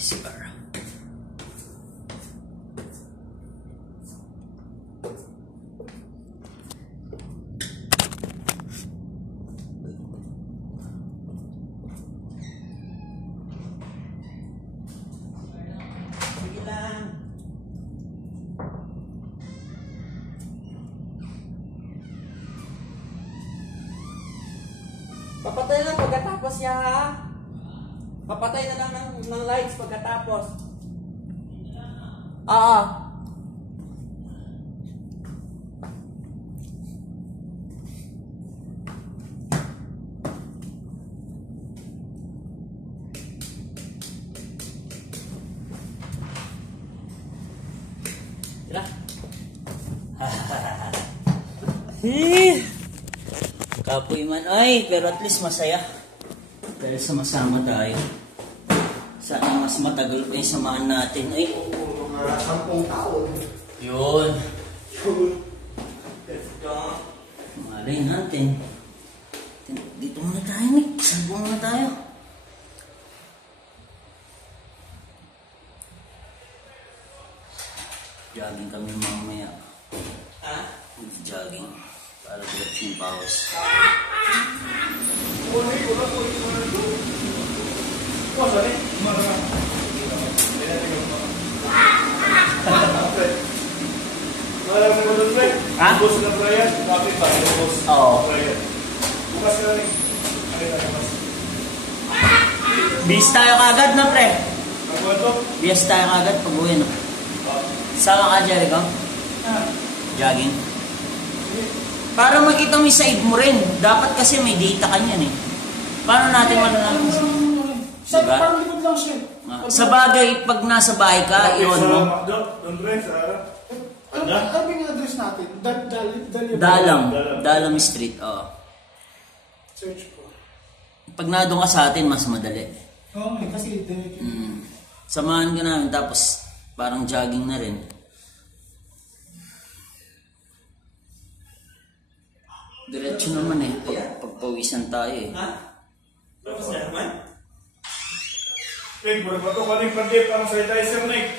Sigara. Sige lang. Papatay lang pagkatapos siya, ha? Papatay na lang ng lights pagkatapos. Oo. Tira. Kapoy man ay, pero at least masaya. Dahil sama-sama tayo. Sana mas matagal ay samahan natin. Ay, mga 10 taon. yun. Malay natin. Dito muna tayo, Nick. Saan muna tayo? Jogging kami mamaya. Ha? Jogging. Para diretso yung pawas. Ha? Bus na prayer, kapit ba? Bus. Oo. Bukas ka rin. Bis tayo kagad na, pre. Ang kwento? Bis tayo kagad pag uwi, no? Sama ka, Jericho? Jogging. Para makita mo yung side mo rin. Dapat kasi may data ka niyan, eh. Paano natin malalaman? Diba? Parang likod lang siya. Sa bagay, pag nasa bahay ka, iwan mo. Doon rin sa... Ano yung address natin? Dalam Street, oo. Search ko. Pag nandun ka sa atin, mas madali. Oo, kasi Samahan ka namin, tapos parang jogging na rin. Diretso naman eh, pagpawisan tayo eh. Ha? Tapos na naman? Pig, ba't ito kaling pandip ang sanitizer, Nick?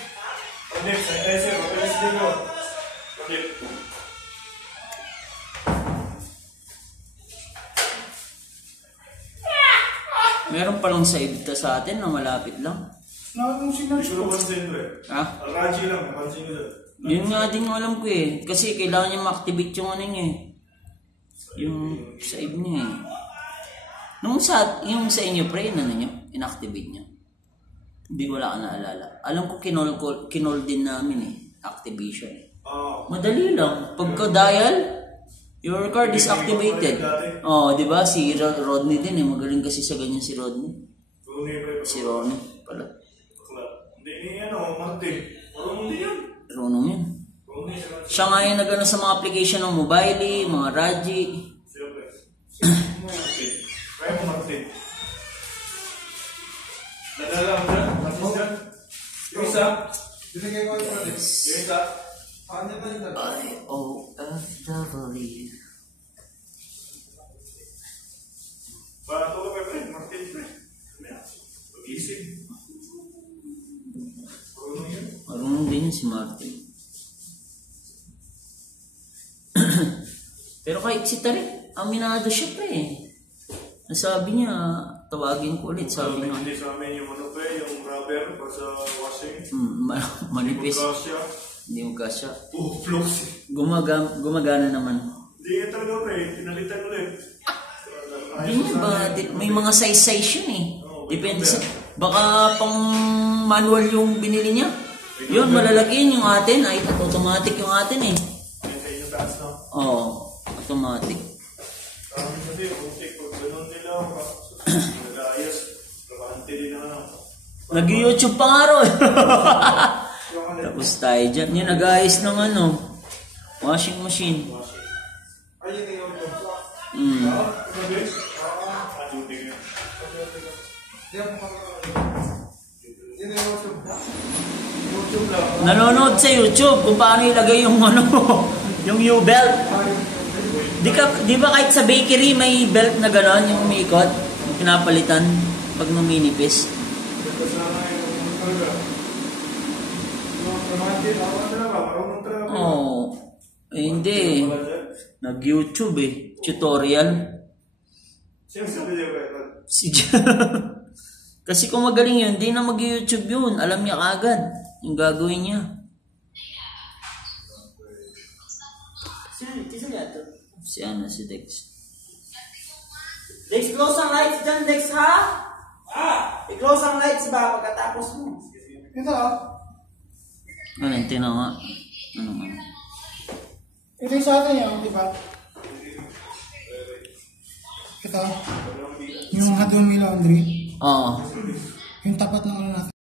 Pandip, sanitizer, mabilis din ko. Pandip. Meron palang side ka sa atin na malapit lang. Nung sinerch Siguro ko. pansin ko eh. Ha? Raji lang, pansin ko doon. Yun nga din yung alam ko eh. Kasi kailangan niya ma-activate yung ano niya eh. Yung side niya eh. Yung sa inyo pre, ano nyo? Inactivate niya. Hindi wala ka naalala. Alam ko kinol din namin eh. Activation eh. Madali lang. Pagka-dial, your card is activated. Oh, di ba? Si Rodney din eh. Magaling kasi sa ganyan si Rodney. Si Ronnie pala. Hindi niya ano, Martin. Marunong din yan. Marunong yan. Siya nga yung nagano sa mga application ng mobile, mga Raji. Siyempre. Kaya mo Martin. Nadala mo dyan? Martin dyan? Yung isa? Binigay ko yung Yung isa? paano ba yung IOFW. Para ito ka pa Martin pre. Pag-isip. Marunong yan. Marunong din yun si Martin. Pero kahit si Tarik, aminado siya pa eh. Nasabi niya, tawagin ko ulit. Sabi niya, hindi sa amin yung ano pa yung rubber para sa washing. manipis. Magkasya. Hindi mo kasya. Flossy. Gumagana naman. Hindi yan talaga pre. Pinalitan ulit. Hindi niya ba, may mga size yun eh. Depende sa, baka pang manual yung binili niya. Yun, malalaki yung atin. Ay, automatic yung atin eh. Ayun sa inyo taas na. Oo, automatic. Kami kasi, kuntik, pag ganun nila, nag-ayos, kabahante din na ano. Nag-YouTube pa nga ron. Tapos tayo dyan. Yung nag-ayos ng ano, washing machine. ayun na yung Sabi? Aduting yun. yun na yung YouTube lang. Nanonood sa YouTube kung paano ilagay yung ano, yung U-belt. Di ba kahit sa bakery may belt na gano'n, yung umikot, yung pinapalitan pag numinipis? talaga. Romantic, ako talaga, marunong talaga. Oo. Eh, hindi. Nag-YouTube eh. Tutorial. Siyang sabi niya ba? Si Kasi kung magaling yun, di na mag-YouTube yun. Alam niya kagad yung gagawin niya. Sino yan to? Si Dex. Dex, close ang lights dyan, Dex, ha? I-close ang lights ba pagkatapos mo? Ito ah. Ano, tingnan nga. Ano. Ito yung sa atin yan, di ba? Ito. Yung Hot Wheel Laundry. Oo. Yung tapat ng ano natin.